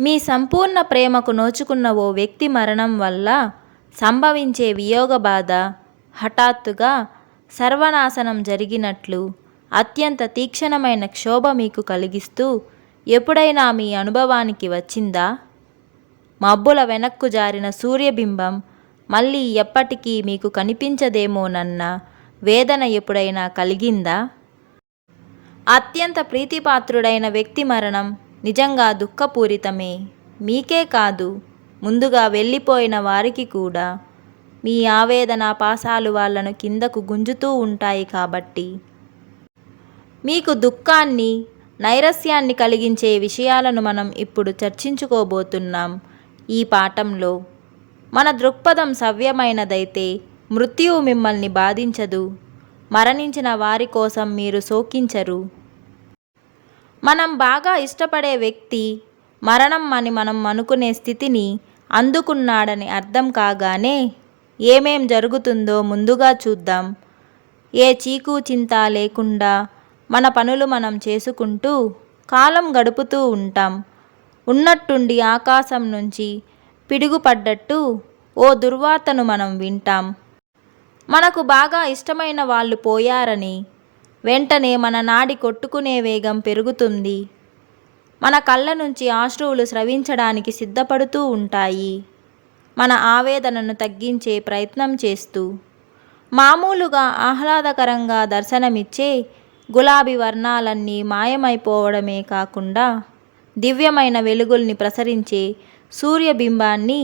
మీ సంపూర్ణ ప్రేమకు నోచుకున్న ఓ వ్యక్తి మరణం వల్ల సంభవించే వియోగ బాధ హఠాత్తుగా సర్వనాశనం జరిగినట్లు అత్యంత తీక్షణమైన క్షోభ మీకు కలిగిస్తూ ఎప్పుడైనా మీ అనుభవానికి వచ్చిందా? మబ్బుల వెనక్కు జారిన సూర్యబింబం మళ్ళీ ఎప్పటికీ మీకు కనిపించదేమోనన్న వేదన ఎప్పుడైనా కలిగిందా? అత్యంత ప్రీతిపాత్రుడైన వ్యక్తి మరణం నిజంగా దుఃఖపూరితమే. మీకే కాదు, ముందుగా వెళ్ళిపోయిన వారికి కూడా. మీ ఆవేదన పాశాలు వాళ్ళను కిందకు గుంజుతూ ఉంటాయి కాబట్టి. మీకు దుఃఖాన్ని, నైరస్యాన్ని కలిగించే విషయాలను మనం ఇప్పుడు చర్చించుకోబోతున్నాం ఈ పాఠంలో. మన దృక్పథం సవ్యమైనదైతే మృత్యువు మిమ్మల్ని బాధించదు. మరణించిన వారి కోసం మీరు శోకించరు. మనం బాగా ఇష్టపడే వ్యక్తి మరణం అని మనం అనుకునే స్థితిని అందుకున్నాడని అర్థం కాగానే ఏమేం జరుగుతుందో ముందుగా చూద్దాం. ఏ చీకు చింత లేకుండా మన పనులు మనం చేసుకుంటూ కాలం గడుపుతూ ఉంటాం. ఉన్నట్టుండి ఆకాశం నుంచి పిడుగుపడ్డట్టు ఓ దుర్వార్తను మనం వింటాం. మనకు బాగా ఇష్టమైన వాళ్ళు పోయారని వెంటనే మన నాడి కొట్టుకునే వేగం పెరుగుతుంది. మన కళ్ళ నుంచి అశ్రువులు స్రవించడానికి సిద్ధపడుతూ ఉంటాయి. మన ఆవేదనను తగ్గించే ప్రయత్నం చేస్తూ. మామూలుగా ఆహ్లాదకరంగా దర్శనమిచ్చే గులాబీ వర్ణాలన్నీ మాయమైపోవడమే కాకుండా దివ్యమైన వెలుగుల్ని ప్రసరించే సూర్యబింబాన్ని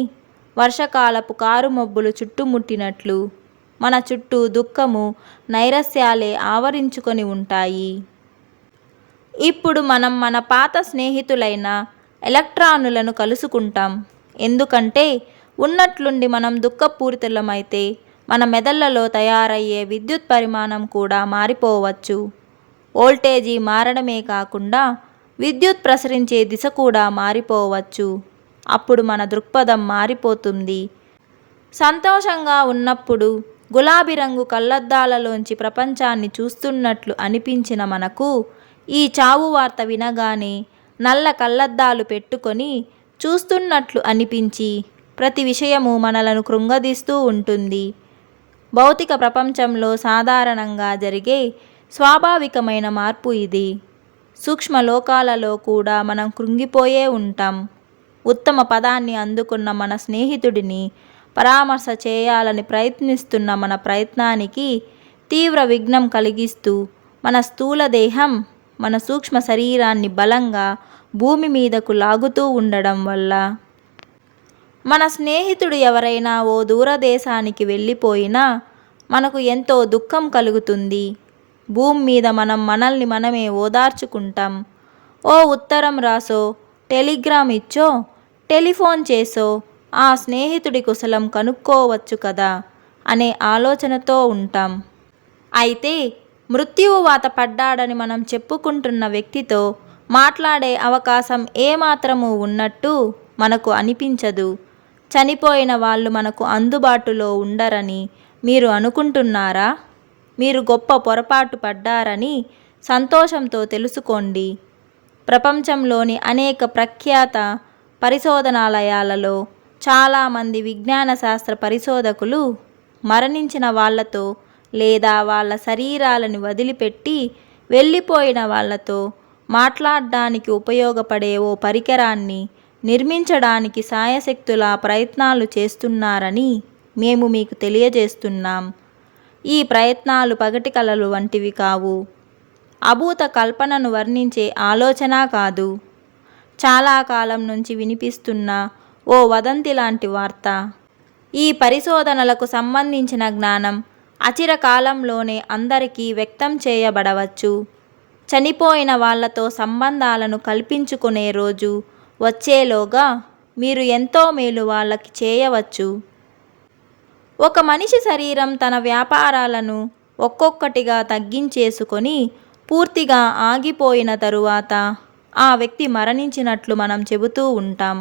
వర్షకాలపు కారుమబ్బులు చుట్టుముట్టినట్లు మన చుట్టూ దుఃఖము, నైరస్యాలే ఆవరించుకొని ఉంటాయి. ఇప్పుడు మనం మన పాత స్నేహితులైన ఎలక్ట్రానులను కలుసుకుంటాం. ఎందుకంటే ఉన్నట్లుండి మనం దుఃఖపూరితులమైతే మన మెదళ్లలో తయారయ్యే విద్యుత్ పరిమాణం కూడా మారిపోవచ్చు. వోల్టేజీ మారడమే కాకుండా విద్యుత్ ప్రసరించే దిశ కూడా మారిపోవచ్చు. అప్పుడు మన దృక్పథం మారిపోతుంది. సంతోషంగా ఉన్నప్పుడు గులాబీ రంగు కళ్ళద్దాలలోంచి ప్రపంచాన్ని చూస్తున్నట్లు అనిపించిన మనకు ఈ చావు వార్త వినగానే నల్ల కళ్ళద్దాలు పెట్టుకొని చూస్తున్నట్లు అనిపించి ప్రతి విషయము మనలను కృంగదీస్తూ ఉంటుంది. భౌతిక ప్రపంచంలో సాధారణంగా జరిగే స్వాభావికమైన మార్పు ఇది. సూక్ష్మ లోకాలలో కూడా మనం కృంగిపోయే ఉంటాం. ఉత్తమ పదాన్ని అందుకున్న మన స్నేహితుడిని పరామర్శ చేయాలని ప్రయత్నిస్తున్న మన ప్రయత్నానికి తీవ్ర విఘ్నం కలిగిస్తూ మన స్థూల దేహం మన సూక్ష్మ శరీరాన్ని బలంగా భూమి మీదకు లాగుతూ ఉండడం వల్ల మన స్నేహితుడు ఎవరైనా ఓ దూరదేశానికి వెళ్ళిపోయినా మనకు ఎంతో దుఃఖం కలుగుతుంది. భూమి మీద మనం మనల్ని మనమే ఓదార్చుకుంటాం. ఓ ఉత్తరం రాసో, టెలిగ్రామ్ ఇచ్చో, టెలిఫోన్ చేసో ఆ స్నేహితుడి కుశలం కనుక్కోవచ్చు కదా అనే ఆలోచనతో ఉంటాం. అయితే మృత్యువు వాత పడ్డాడని మనం చెప్పుకుంటున్న వ్యక్తితో మాట్లాడే అవకాశం ఏమాత్రము ఉన్నట్టు మనకు అనిపించదు. చనిపోయిన వాళ్ళు మనకు అందుబాటులో ఉండరని మీరు అనుకుంటున్నారా? మీరు గొప్ప పొరపాటు పడ్డారని సంతోషంతో తెలుసుకోండి. ప్రపంచంలోని అనేక ప్రఖ్యాత పరిశోధనాలయాలలో చాలామంది విజ్ఞాన శాస్త్ర పరిశోధకులు మరణించిన వాళ్లతో లేదా వాళ్ళ శరీరాలను వదిలిపెట్టి వెళ్ళిపోయిన వాళ్లతో మాట్లాడడానికి ఉపయోగపడే ఓ పరికరాన్ని నిర్మించడానికి శాయశక్తులా ప్రయత్నాలు చేస్తున్నారని మేము మీకు తెలియజేస్తున్నాం. ఈ ప్రయత్నాలు పగటి కలలు వంటివి కావు. అభూత కల్పనను వర్ణించే ఆలోచన కాదు. చాలా కాలం నుంచి వినిపిస్తున్న ఓ వదంతి లాంటి వార్త. ఈ పరిశోధనలకు సంబంధించిన జ్ఞానం అచిరకాలంలోనే అందరికీ వ్యక్తం చేయబడవచ్చు. చనిపోయిన వాళ్లతో సంబంధాలను కల్పించుకునే రోజు వచ్చేలోగా మీరు ఎంతో మేలు వాళ్ళకి చేయవచ్చు. ఒక మనిషి శరీరం తన వ్యాపారాలను ఒక్కొక్కటిగా తగ్గించేసుకొని పూర్తిగా ఆగిపోయిన తరువాత ఆ వ్యక్తి మరణించినట్లు మనం చెబుతూ ఉంటాం.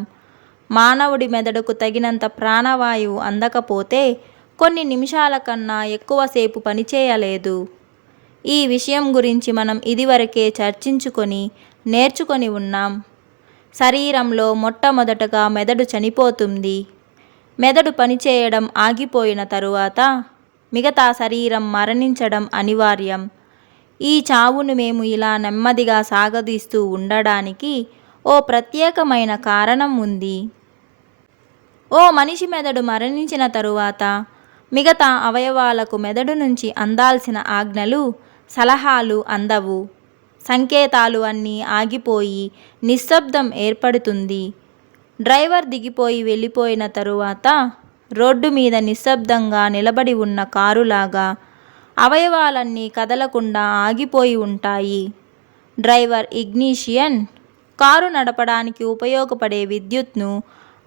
మానవుడి మెదడుకు తగినంత ప్రాణవాయువు అందకపోతే కొన్ని నిమిషాల కన్నా ఎక్కువసేపు పనిచేయలేదు. ఈ విషయం గురించి మనం ఇదివరకే చర్చించుకొని నేర్చుకొని ఉన్నాం. శరీరంలో మొట్టమొదటగా మెదడు చనిపోతుంది. మెదడు పనిచేయడం ఆగిపోయిన తరువాత మిగతా శరీరం మరణించడం అనివార్యం. ఈ చావును మేము ఇలా నెమ్మదిగా సాగదీస్తూ ఉండడానికి ఓ ప్రత్యేకమైన కారణం ఉంది. ఓ మనిషి మెదడు మరణించిన తరువాత మిగతా అవయవాలకు మెదడు నుంచి అందాల్సిన ఆజ్ఞలు, సలహాలు అందవు. సంకేతాలు అన్నీ ఆగిపోయి నిశ్శబ్దం ఏర్పడుతుంది. డ్రైవర్ దిగిపోయి వెళ్ళిపోయిన తరువాత రోడ్డు మీద నిశ్శబ్దంగా నిలబడి ఉన్న కారులాగా అవయవాలన్నీ కదలకుండా ఆగిపోయి ఉంటాయి. డ్రైవర్ ఇగ్నిషియన్, కారు నడపడానికి ఉపయోగపడే విద్యుత్ను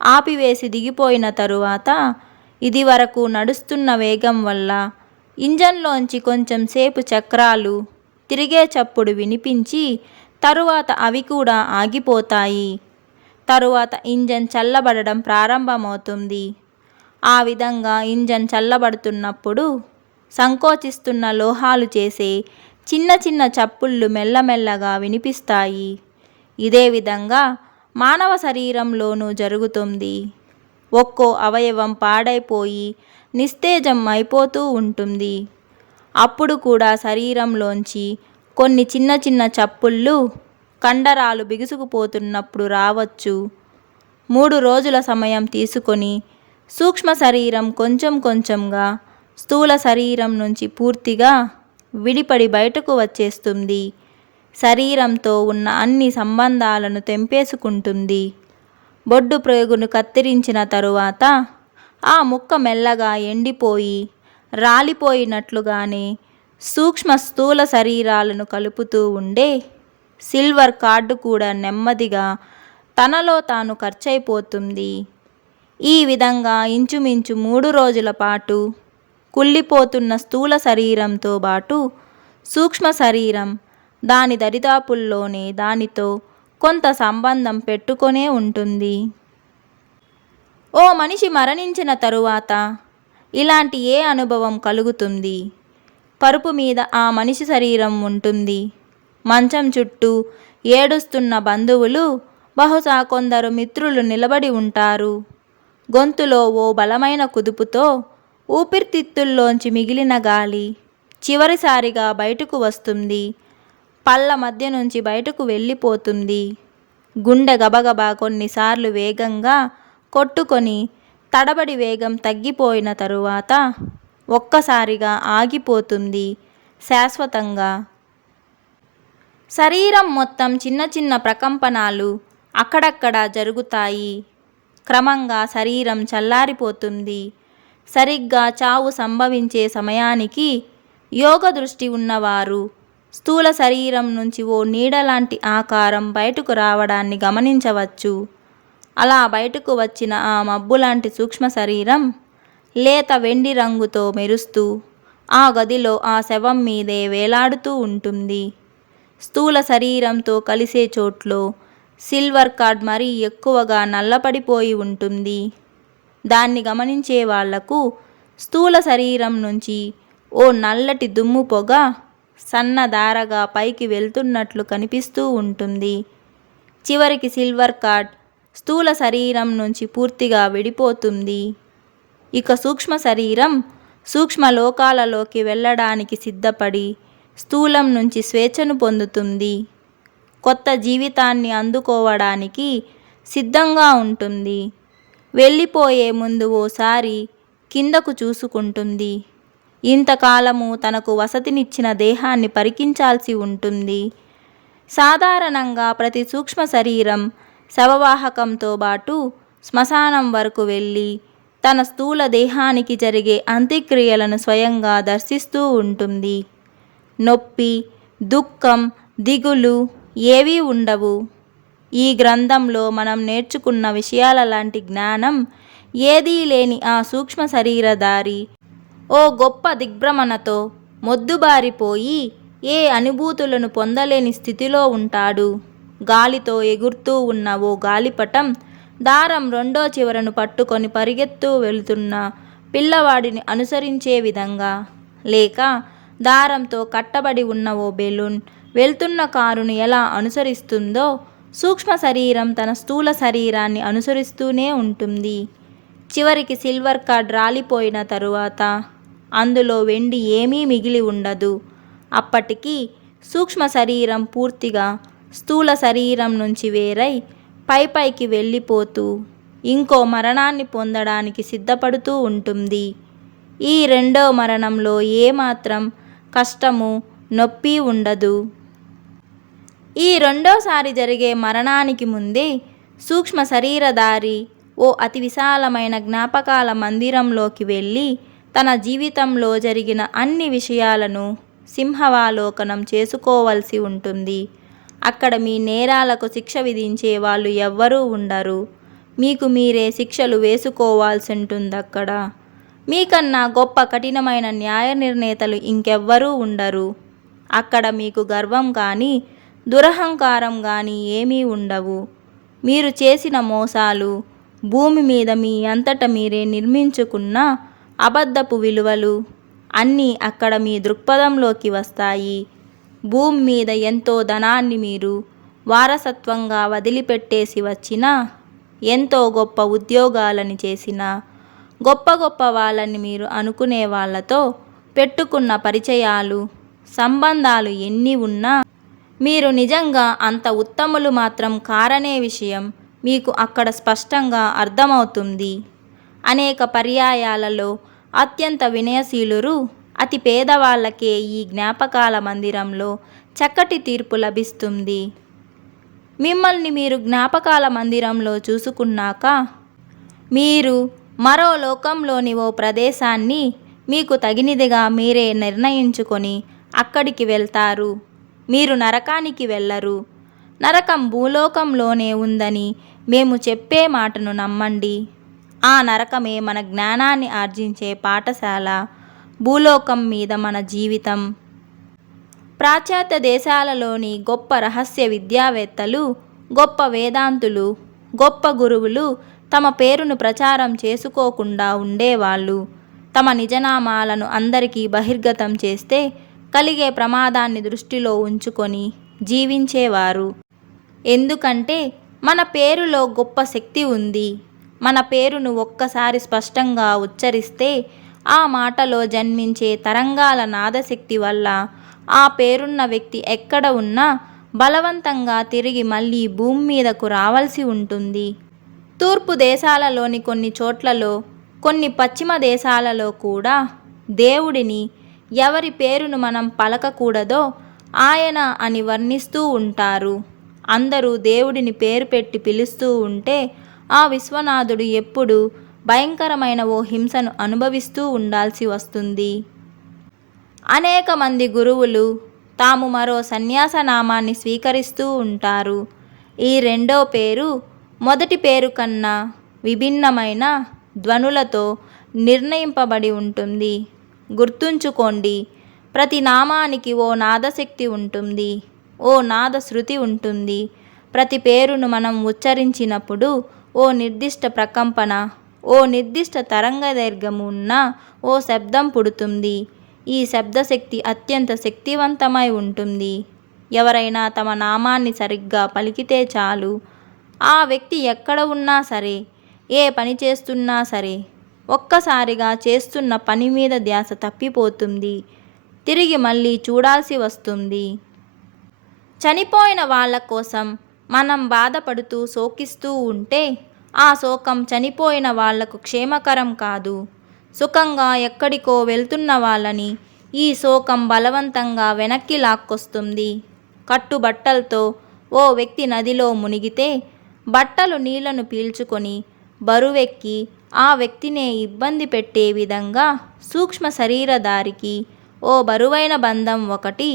ఆపివేసి దిగిపోయిన తరువాత ఇదివరకు నడుస్తున్న వేగం వల్ల ఇంజన్లోంచి కొంచెం సేపు చక్రాలు తిరిగే చప్పుడు వినిపించి తరువాత అవి కూడా ఆగిపోతాయి. తరువాత ఇంజన్ చల్లబడడం ప్రారంభమవుతుంది. ఆ విధంగా ఇంజన్ చల్లబడుతున్నప్పుడు సంకోచిస్తున్న లోహాలు చేసే చిన్న చిన్న చప్పుళ్ళు మెల్లమెల్లగా వినిపిస్తాయి. ఇదే విధంగా మానవ శరీరంలోనూ జరుగుతుంది. ఒక్కో అవయవం పాడైపోయి నిస్తేజం అయిపోతూ ఉంటుంది. అప్పుడు కూడా శరీరంలోంచి కొన్ని చిన్న చిన్న చప్పుళ్ళు కండరాలు బిగుసుకుపోతున్నప్పుడు రావచ్చు. 3 రోజుల సమయం తీసుకొని సూక్ష్మ శరీరం కొంచెం కొంచెంగా స్థూల శరీరం నుంచి పూర్తిగా విడిపడి బయటకు వచ్చేస్తుంది. శరీరంతో ఉన్న అన్ని సంబంధాలను తెంపేసుకుంటుంది. బొడ్డు ప్రేగును కత్తిరించిన తరువాత ఆ ముక్క మెల్లగా ఎండిపోయి రాలిపోయినట్లుగానే సూక్ష్మ స్థూల శరీరాలను కలుపుతూ ఉండే సిల్వర్ కార్డు కూడా నెమ్మదిగా తనలో తాను ఖర్చయిపోతుంది. ఈ విధంగా ఇంచుమించు 3 రోజుల పాటు కుళ్ళిపోతున్న స్థూల శరీరంతో పాటు సూక్ష్మ శరీరం దాని దరిదాపుల్లోనే దానితో కొంత సంబంధం పెట్టుకొనే ఉంటుంది. ఓ మనిషి మరణించిన తరువాత ఇలాంటి ఏ అనుభవం కలుగుతుంది? పరుపు మీద ఆ మనిషి శరీరం ఉంటుంది. మంచం చుట్టూ ఏడుస్తున్న బంధువులు, బహుశా కొందరు మిత్రులు నిలబడి ఉంటారు. గొంతులో ఓ బలమైన కుదుపుతో ఊపిరితిత్తుల్లోంచి మిగిలిన గాలి చివరిసారిగా బయటకు వస్తుంది. పళ్ళ మధ్య నుంచి బయటకు వెళ్ళిపోతుంది. గుండె గబగబా కొన్నిసార్లు వేగంగా కొట్టుకొని తడబడి వేగం తగ్గిపోయిన తరువాత ఒక్కసారిగా ఆగిపోతుంది శాశ్వతంగా. శరీరం మొత్తం చిన్న చిన్న ప్రకంపనాలు అక్కడక్కడ జరుగుతాయి. క్రమంగా శరీరం చల్లారిపోతుంది. సరిగ్గా చావు సంభవించే సమయానికి యోగ దృష్టి ఉన్నవారు స్థూల శరీరం నుంచి ఓ నీడలాంటి ఆకారం బయటకు రావడాన్ని గమనించవచ్చు. అలా బయటకు వచ్చిన ఆ మబ్బులాంటి సూక్ష్మ శరీరం లేత వెండి రంగుతో మెరుస్తూ ఆ గదిలో ఆ శవం మీదే వేలాడుతూ ఉంటుంది. స్థూల శరీరంతో కలిసే చోట్లో సిల్వర్ కార్డ్ మరీ ఎక్కువగా నల్లపడిపోయి ఉంటుంది. దాన్ని గమనించే వాళ్లకు స్థూల శరీరం నుంచి ఓ నల్లటి దుమ్ము పొగ సన్నదారగా పైకి వెళ్తున్నట్లు కనిపిస్తూ ఉంటుంది. చివరికి సిల్వర్ కార్డ్ స్థూల శరీరం నుంచి పూర్తిగా విడిపోతుంది. ఇక సూక్ష్మ శరీరం సూక్ష్మ లోకాలలోకి వెళ్ళడానికి సిద్ధపడి స్థూలం నుంచి స్వేచ్ఛను పొందుతుంది. కొత్త జీవితాన్ని అందుకోవడానికి సిద్ధంగా ఉంటుంది. వెళ్ళిపోయే ముందు ఓసారి కిందకు చూసుకుంటుంది. ఇంతకాలము తనకు వసతినిచ్చిన దేహాన్ని పరికించాల్సి ఉంటుంది. సాధారణంగా ప్రతి సూక్ష్మ శరీరం శవవాహకంతో పాటు శ్మశానం వరకు వెళ్ళి తన స్థూల దేహానికి జరిగే అంత్యక్రియలను స్వయంగా దర్శిస్తూ ఉంటుంది. నొప్పి, దుఃఖం, దిగులు ఏవీ ఉండవు. ఈ గ్రంథంలో మనం నేర్చుకున్న విషయాల లాంటి జ్ఞానం ఏదీ లేని ఆ సూక్ష్మ శరీరధారి ఓ గొప్ప దిగ్భ్రమణతో మొద్దుబారిపోయి ఏ అనుభూతులను పొందలేని స్థితిలో ఉంటాడు. గాలితో ఎగురుతూ ఉన్న ఓ గాలిపటం దారం రెండో చివరను పట్టుకొని పరిగెత్తూ వెళుతున్న పిల్లవాడిని అనుసరించే విధంగా, లేక దారంతో కట్టబడి ఉన్న ఓ బెలూన్ వెళ్తున్న కారును ఎలా అనుసరిస్తుందో సూక్ష్మ శరీరం తన స్థూల శరీరాన్ని అనుసరిస్తూనే ఉంటుంది. చివరికి సిల్వర్ కార్డ్ రాలిపోయిన తరువాత అందులో వెండి ఏమీ మిగిలి ఉండదు. అప్పటికి సూక్ష్మ శరీరం పూర్తిగా స్థూల శరీరం నుంచి వేరై పైకి వెళ్ళిపోతూ ఇంకో మరణాన్ని పొందడానికి సిద్ధపడుతూ ఉంటుంది. ఈ రెండో మరణంలో ఏమాత్రం కష్టము, నొప్పి ఉండదు. ఈ రెండోసారి జరిగే మరణానికి ముందే సూక్ష్మ శరీరధారి ఓ అతి విశాలమైన జ్ఞాపకాల మందిరంలోకి వెళ్ళి తన జీవితంలో జరిగిన అన్ని విషయాలను సింహవాలోకనం చేసుకోవలసి ఉంటుంది. అక్కడ మీ నేరాలకు శిక్ష విధించే వాళ్ళు ఎవ్వరూ ఉండరు. మీకు మీరే శిక్షలు వేసుకోవాల్సి ఉంటుందక్కడ. మీకన్నా గొప్ప కఠినమైన న్యాయ నిర్ణేతలు ఇంకెవ్వరూ ఉండరు. అక్కడ మీకు గర్వం కానీ దురహంకారం కానీ ఏమీ ఉండవు. మీరు చేసిన మోసాలు, భూమి మీద మీ అంతట మీరే నిర్మించుకున్న అబద్ధపు విలువలు అన్నీ అక్కడ మీ దృక్పథంలోకి వస్తాయి. భూమి మీద ఎంతో ధనాన్ని మీరు వారసత్వంగా వదిలిపెట్టేసి వచ్చినా, ఎంతో గొప్ప ఉద్యోగాలని చేసినా, గొప్ప గొప్ప వాళ్ళని మీరు అనుకునే వాళ్ళతో పెట్టుకున్న పరిచయాలు, సంబంధాలు ఎన్ని ఉన్నా మీరు నిజంగా అంత ఉత్తములు మాత్రం కారనే విషయం మీకు అక్కడ స్పష్టంగా అర్థమవుతుంది. అనేక పర్యాయాలలో అత్యంత వినయశీలురు అతి పేదవాళ్ళకే ఈ జ్ఞాపకాల మందిరంలో చక్కటి తీర్పు లభిస్తుంది. మిమ్మల్ని మీరు జ్ఞాపకాల మందిరంలో చూసుకున్నాక మీరు మరో లోకంలోని ఓ ప్రదేశాన్ని మీకు తగినదిగా మీరే నిర్ణయించుకొని అక్కడికి వెళ్తారు. మీరు నరకానికి వెళ్ళరు. నరకం భూలోకంలోనే ఉందని మేము చెప్పే మాటను నమ్మండి. ఆ నరకమే మన జ్ఞానాన్ని ఆర్జించే పాఠశాల, భూలోకం మీద మన జీవితం. పాశ్చాత్య దేశాలలోని గొప్ప రహస్య విద్యావేత్తలు, గొప్ప వేదాంతులు, గొప్ప గురువులు తమ పేరును ప్రచారం చేసుకోకుండా ఉండేవాళ్ళు. తమ నిజనామాలను అందరికీ బహిర్గతం చేస్తే కలిగే ప్రమాదాన్ని దృష్టిలో ఉంచుకొని జీవించేవారు. ఎందుకంటే మన పేరులో గొప్ప శక్తి ఉంది. మన పేరును ఒక్కసారి స్పష్టంగా ఉచ్చరిస్తే ఆ మాటలో జన్మించే తరంగాల నాదశక్తి వల్ల ఆ పేరున్న వ్యక్తి ఎక్కడ ఉన్నా బలవంతంగా తిరిగి మళ్ళీ భూమి మీదకు రావాల్సి ఉంటుంది. తూర్పు దేశాలలోని కొన్ని చోట్లలో, కొన్ని పశ్చిమ దేశాలలో కూడా దేవుడిని ఎవరి పేరును మనం పలకకూడదో ఆయన అని వర్ణిస్తూ ఉంటారు. అందరూ దేవుడిని పేరు పెట్టి పిలుస్తూ ఉంటే ఆ విశ్వనాథుడు ఎప్పుడు భయంకరమైన ఓ హింసను అనుభవిస్తూ ఉండాల్సి వస్తుంది. అనేక మంది గురువులు తాము మరో సన్యాస నామాన్ని స్వీకరిస్తూ ఉంటారు. ఈ రెండో పేరు మొదటి పేరు కన్నా విభిన్నమైన ధ్వనులతో నిర్ణయింపబడి ఉంటుంది. గుర్తుంచుకోండి, ప్రతి నామానికి ఓ నాదశక్తి ఉంటుంది, ఓ నాద శృతి ఉంటుంది. ప్రతి పేరును మనం ఉచ్చరించినప్పుడు ఓ నిర్దిష్ట ప్రకంపన, ఓ నిర్దిష్ట తరంగదైర్ఘ్యం ఉన్న ఓ శబ్దం పుడుతుంది. ఈ శబ్దశక్తి అత్యంత శక్తివంతమై ఉంటుంది. ఎవరైనా తమ నామాన్ని సరిగ్గా పలికితే చాలు, ఆ వ్యక్తి ఎక్కడ ఉన్నా సరే, ఏ పని చేస్తున్నా సరే, ఒక్కసారిగా చేస్తున్న పని మీద ధ్యాస తప్పిపోతుంది. తిరిగి మళ్ళీ చూడాల్సి వస్తుంది. చనిపోయిన వాళ్ళ కోసం మనం బాధపడుతూ శోకిస్తూ ఉంటే ఆ శోకం చనిపోయిన వాళ్లకు క్షేమకరం కాదు. సుఖంగా ఎక్కడికో వెళ్తున్న వాళ్ళని ఈ శోకం బలవంతంగా వెనక్కి లాక్కొస్తుంది. కట్టుబట్టలతో ఓ వ్యక్తి నదిలో మునిగితే బట్టలు నీళ్లను పీల్చుకొని బరువెక్కి ఆ వ్యక్తినే ఇబ్బంది పెట్టే విధంగా సూక్ష్మ శరీరధారికి ఓ బరువైన బంధం ఒకటి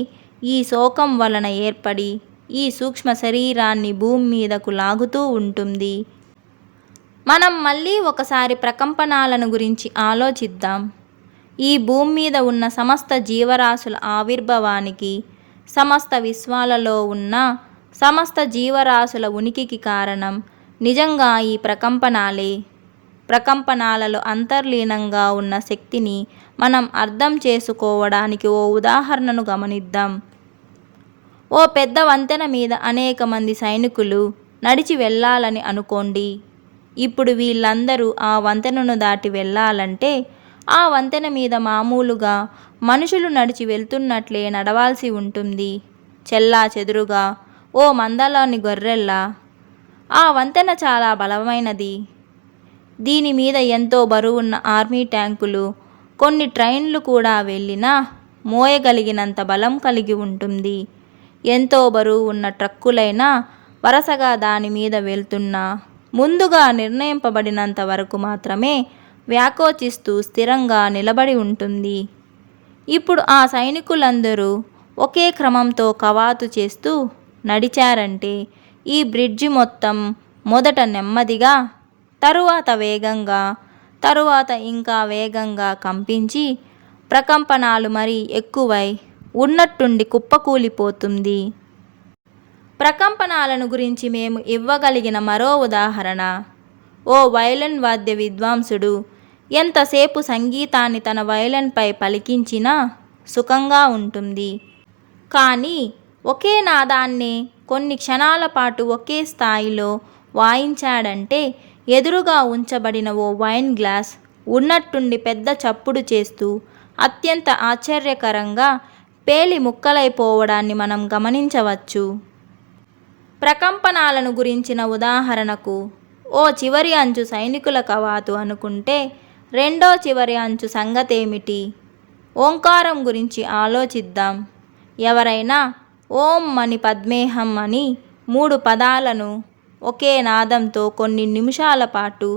ఈ శోకం వలన ఏర్పడి ఈ సూక్ష్మ శరీరాన్ని భూమి మీదకు లాగుతూ ఉంటుంది. మనం మళ్ళీ ఒకసారి ప్రకంపనాలను గురించి ఆలోచిద్దాం. ఈ భూమి మీద ఉన్న సమస్త జీవరాశుల ఆవిర్భావానికి, సమస్త విశ్వాలలో ఉన్న సమస్త జీవరాశుల ఉనికికి కారణం నిజంగా ఈ ప్రకంపనాలే. ప్రకంపనాలలో అంతర్లీనంగా ఉన్న శక్తిని మనం అర్థం చేసుకోవడానికి ఓ ఉదాహరణను గమనిద్దాం. ఓ పెద్ద వంతెన మీద అనేక మంది సైనికులు నడిచి వెళ్ళాలని అనుకోండి. ఇప్పుడు వీళ్ళందరూ ఆ వంతెనను దాటి వెళ్ళాలంటే ఆ వంతెన మీద మామూలుగా మనుషులు నడిచి వెళ్తున్నట్లే నడవాల్సి ఉంటుంది. చెల్లాచెదురుగా ఓ మందలోని గొర్రెల్లా. ఆ వంతెన చాలా బలమైనది. దీని మీద ఎంతో బరువున్న ఆర్మీ ట్యాంకులు, కొన్ని ట్రైన్లు కూడా వెళ్ళినా మోయగలిగినంత బలం కలిగి ఉంటుంది. ఎంతో బరువు ఉన్న ట్రక్కులైనా వరుసగా దాని మీద వెళ్తున్నా ముందుగా నిర్ణయింపబడినంత వరకు మాత్రమే వ్యాకోచిస్తూ స్థిరంగా నిలబడి ఉంటుంది. ఇప్పుడు ఆ సైనికులందరూ ఒకే క్రమంతో కవాతు చేస్తూ నడిచారంటే ఈ బ్రిడ్జి మొత్తం మొదట నెమ్మదిగా, తరువాత వేగంగా, తరువాత ఇంకా వేగంగా కంపించి ప్రకంపనాలు మరీ ఎక్కువై ఉన్నట్టుండి కుప్పకూలిపోతుంది. ప్రకంపనాలను గురించి మేము ఇవ్వగలిగిన మరో ఉదాహరణ, ఓ వయలిన్ వాద్య విద్వాంసుడు ఎంతసేపు సంగీతాన్ని తన వయలిన్పై పలికించినా సుఖంగా ఉంటుంది. కానీ ఒకే నాదాన్నే కొన్ని క్షణాల పాటు ఒకే స్థాయిలో వాయించాడంటే ఎదురుగా ఉంచబడిన ఓ వైన్ గ్లాస్ ఉన్నట్టుండి పెద్ద చప్పుడు చేస్తూ అత్యంత ఆశ్చర్యకరంగా పేలి ముక్కలైపోవడాన్ని మనం గమనించవచ్చు. ప్రకంపనాలను గురించిన ఉదాహరణకు ఓ చివరి అంచు సైనికుల కవాతు అనుకుంటే రెండో చివరి అంచు సంగతేమిటి? ఓంకారం గురించి ఆలోచిద్దాం. ఎవరైనా ఓం మణి పద్మేహం అని 3 పదాలను ఒకే నాదంతో కొన్ని నిమిషాల పాటు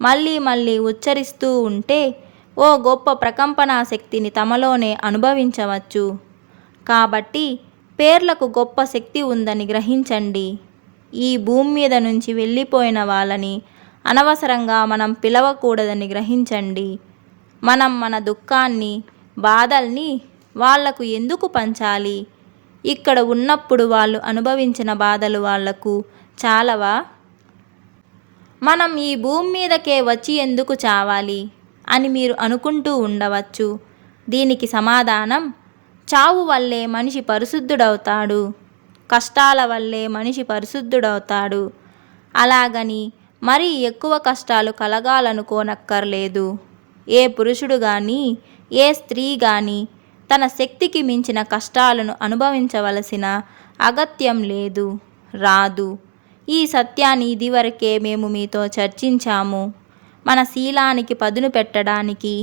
మళ్ళీ మళ్ళీ ఉచ్చరిస్తూ ఉంటే ఓ గొప్ప ప్రకంపనా శక్తిని తమలోనే అనుభవించవచ్చు. కాబట్టి పేర్లకు గొప్ప శక్తి ఉందని గ్రహించండి. ఈ భూమి మీద నుంచి వెళ్ళిపోయిన వాళ్ళని అనవసరంగా మనం పిలవకూడదని గ్రహించండి. మనం మన దుఃఖాన్ని, బాధల్ని వాళ్లకు ఎందుకు పంచాలి? ఇక్కడ ఉన్నప్పుడు వాళ్ళు అనుభవించిన బాధలు వాళ్లకు చాలవా? మనం ఈ భూమి మీదకే వచ్చి ఎందుకు చావాలి అని మీరు అనుకుంటూ ఉండవచ్చు. దీనికి సమాధానం, చావు వల్లే మనిషి పరిశుద్ధుడవుతాడు, కష్టాల వల్లే మనిషి పరిశుద్ధుడవుతాడు. అలాగని మరీ ఎక్కువ కష్టాలు కలగాలనుకోనక్కర్లేదు. ఏ పురుషుడు కానీ, ఏ స్త్రీ కానీ తన శక్తికి మించిన కష్టాలను అనుభవించవలసిన అగత్యం లేదు, రాదు. ఈ సత్యాన్ని ఇదివరకే మేము మీతో చర్చించాము. మన శీలానికి పదును పెట్టడానికి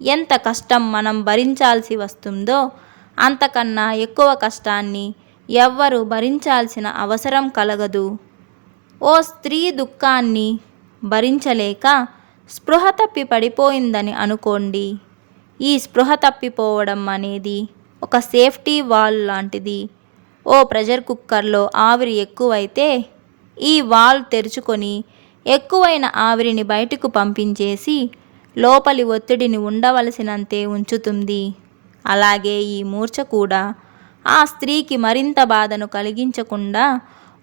ఎంత కష్టం మనం భరించాల్సి వస్తుందో అంతకన్నా ఎక్కువ కష్టాన్ని ఎవ్వరూ భరించాల్సిన అవసరం కలగదు. ఓ స్త్రీ దుఃఖాన్ని భరించలేక స్పృహ తప్పి పడిపోయిందని అనుకోండి. ఈ స్పృహ తప్పిపోవడం అనేది ఒక సేఫ్టీ వాల్ లాంటిది. ఓ ప్రెషర్ కుక్కర్లో ఆవిరి ఎక్కువైతే ఈ వాల్వ్ తెరుచుకొని ఎక్కువైన ఆవిరిని బయటకు పంపించేసి లోపలి ఒత్తిడిని ఉండవలసినంతే ఉంచుతుంది. అలాగే ఈ మూర్ఛ కూడా ఆ స్త్రీకి మరింత బాధను కలిగించకుండా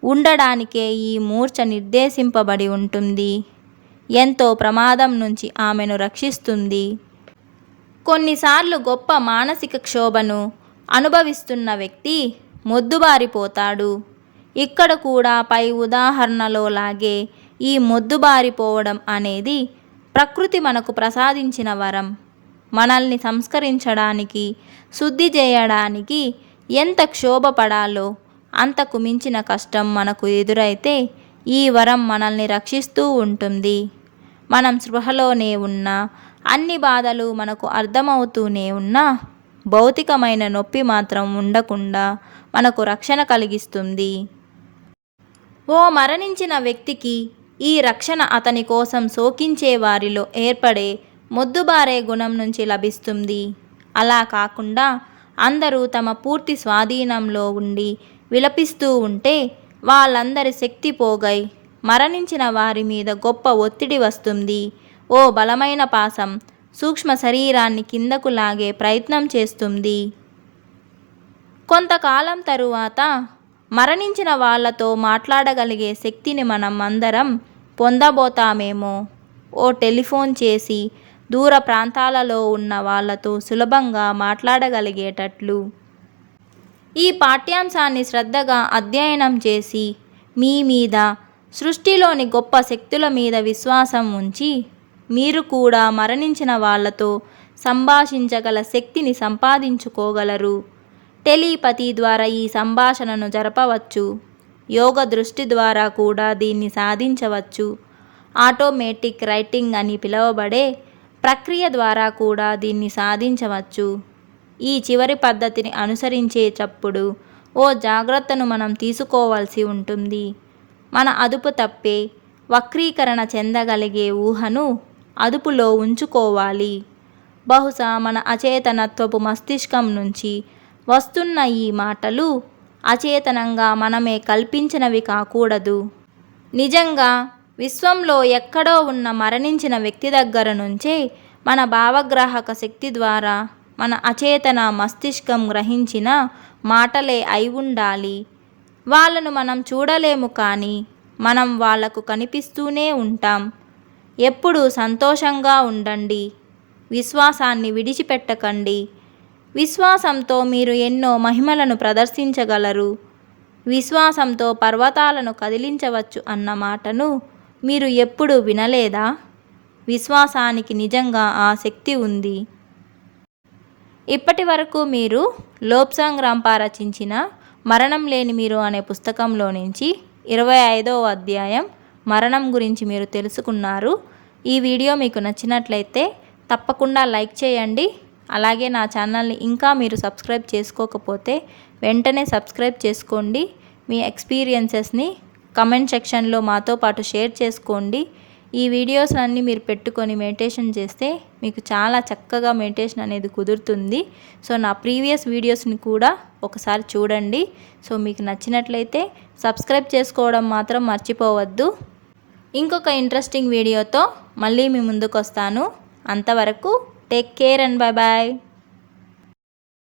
ఉండడానికే ఈ మూర్ఛ నిర్దేశింపబడి ఉంటుంది. ఎంతో ప్రమాదం నుంచి ఆమెను రక్షిస్తుంది. కొన్నిసార్లు గొప్ప మానసిక క్షోభను అనుభవిస్తున్న వ్యక్తి మొద్దుబారిపోతాడు. ఇక్కడ కూడా పై ఉదాహరణలో లాగే ఈ మొద్దుబారిపోవడం అనేది ప్రకృతి మనకు ప్రసాదించిన వరం. మనల్ని సంస్కరించడానికి, శుద్ధి చేయడానికి ఎంత క్షోభపడాలో అంతకు మించిన కష్టం మనకు ఎదురైతే ఈ వరం మనల్ని రక్షిస్తూ ఉంటుంది. మనం స్పృహలోనే ఉన్నా, అన్ని బాధలు మనకు అర్థమవుతూనే ఉన్నా భౌతికమైన నొప్పి మాత్రం ఉండకుండా మనకు రక్షణ కలిగిస్తుంది. ఓ మరణించిన వ్యక్తికి ఈ రక్షణ అతని కోసం శోకించే వారిలో ఏర్పడే మొద్దుబారే గుణం నుంచి లభిస్తుంది. అలా కాకుండా అందరూ తమ పూర్తి స్వాధీనంలో ఉండి విలపిస్తూ ఉంటే వాళ్ళందరి శక్తి పోగై మరణించిన వారి మీద గొప్ప ఒత్తిడి వస్తుంది. ఓ బలమైన పాశం సూక్ష్మ శరీరాన్ని కిందకు లాగే ప్రయత్నం చేస్తుంది. కొంతకాలం తరువాత మరణించిన వాళ్లతో మాట్లాడగలిగే శక్తిని మనం అందరం పొందబోతామేమో. ఓ టెలిఫోన్ చేసి దూర ప్రాంతాలలో ఉన్న వాళ్లతో సులభంగా మాట్లాడగలిగేటట్లు. ఈ పాఠ్యాంశాన్ని శ్రద్ధగా అధ్యయనం చేసి మీ మీద, సృష్టిలోని గొప్ప శక్తుల మీద విశ్వాసం ఉంచి మీరు కూడా మరణించిన వాళ్ళతో సంభాషించగల శక్తిని సంపాదించుకోగలరు. టెలిపతి ద్వారా ఈ సంభాషణను జరపవచ్చు. యోగ దృష్టి ద్వారా కూడా దీన్ని సాధించవచ్చు. ఆటోమేటిక్ రైటింగ్ అని పిలువబడే ప్రక్రియ ద్వారా కూడా దీన్ని సాధించవచ్చు. ఈ చివరి పద్ధతిని అనుసరించేటప్పుడు ఓ జాగ్రత్తను మనం తీసుకోవాల్సి ఉంటుంది. మన అదుపు తప్పే వక్రీకరణ చెందగలిగే ఊహను అదుపులో ఉంచుకోవాలి. బహుశా మన అచేతనత్వపు మస్తిష్కం నుంచి వస్తున్న ఈ మాటలు అచేతనంగా మనమే కల్పించినవి కాకూడదు. నిజంగా విశ్వంలో ఎక్కడో ఉన్న మరణించిన వ్యక్తి దగ్గర నుంచే మన భావగ్రాహక శక్తి ద్వారా మన అచేతన మస్తిష్కం గ్రహించిన మాటలే అయి ఉండాలి. వాళ్ళను మనం చూడలేము, కానీ మనం వాళ్లకు కనిపిస్తూనే ఉంటాం. ఎప్పుడూ సంతోషంగా ఉండండి. విశ్వాసాన్ని విడిచిపెట్టకండి. విశ్వాసంతో మీరు ఎన్నో మహిమలను ప్రదర్శించగలరు. విశ్వాసంతో పర్వతాలను కదిలించవచ్చు అన్న మాటను మీరు ఎప్పుడూ వినలేదా? విశ్వాసానికి నిజంగా ఆ శక్తి ఉంది. ఇప్పటి వరకు మీరు లోబ్సాంగ్ రంపా రచించిన మరణం లేని మీరు అనే పుస్తకంలో నుంచి 25వ అధ్యాయం మరణం గురించి మీరు తెలుసుకున్నారు. ఈ వీడియో మీకు నచ్చినట్లయితే తప్పకుండా లైక్ చేయండి. అలాగే నా ఛానల్ని ఇంకా మీరు సబ్స్క్రైబ్ చేసుకోకపోతే వెంటనే సబ్స్క్రైబ్ చేసుకోండి. మీ ఎక్స్పీరియన్సెస్ని కమెంట్ సెక్షన్లో మాతో పాటు షేర్ చేసుకోండి. ఈ వీడియోస్ అన్నీ మీరు పెట్టుకొని మెడిటేషన్ చేస్తే మీకు చాలా చక్కగా మెడిటేషన్ అనేది కుదురుతుంది. సో నా ప్రీవియస్ వీడియోస్ని కూడా ఒకసారి చూడండి. సో మీకు నచ్చినట్లయితే సబ్స్క్రైబ్ చేసుకోవడం మాత్రం మర్చిపోవద్దు. ఇంకొక ఇంట్రెస్టింగ్ వీడియోతో మళ్ళీ మీ ముందుకు వస్తాను. అంతవరకు take care and bye bye.